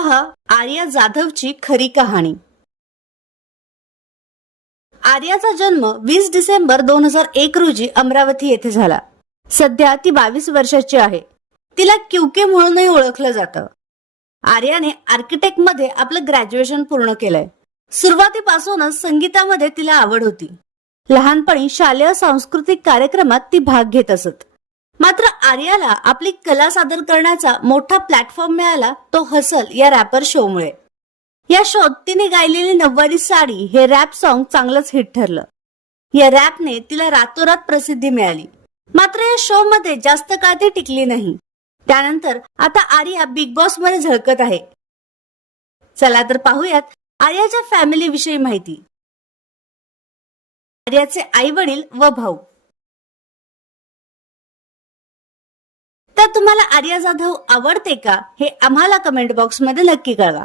पहा आर्या जाधवची खरी कहाणी. आर्याचा जन्म वीस डिसेंबर दोन हजार एक रोजी अमरावती येथे झाला. सध्या ती बावीस वर्षाची आहे. तिला क्युके म्हणूनही ओळखलं जातं. आर्याने आर्किटेक्टमध्ये आपलं ग्रॅज्युएशन पूर्ण केलंय. सुरुवातीपासूनच संगीतामध्ये तिला आवड होती. लहानपणी शालेय सांस्कृतिक कार्यक्रमात ती भाग घेत असत. मात्र आर्याला आपली कला सादर करण्याचा मोठा प्लॅटफॉर्म मिळाला तो हसल या रॅपर शोमुळे या शोत तिने गायलेली नव्वारी साडी हे रॅप सॉन्ग चांगलंच हिट ठरलं. या रॅपने तिला रातोरात प्रसिद्धी मिळाली. मात्र या शो मध्ये जास्त काळ ती टिकली नाही. त्यानंतर आता आर्या बिग बॉसमध्ये झळकत आहे. चला तर पाहूयात आर्याच्या फॅमिली विषयी माहिती. आर्याचे आई वडील व भाऊ. तर तुम्हाला आर्या जाधव आवडते का हे आम्हाला कमेंट बॉक्समध्ये नक्की कळवा.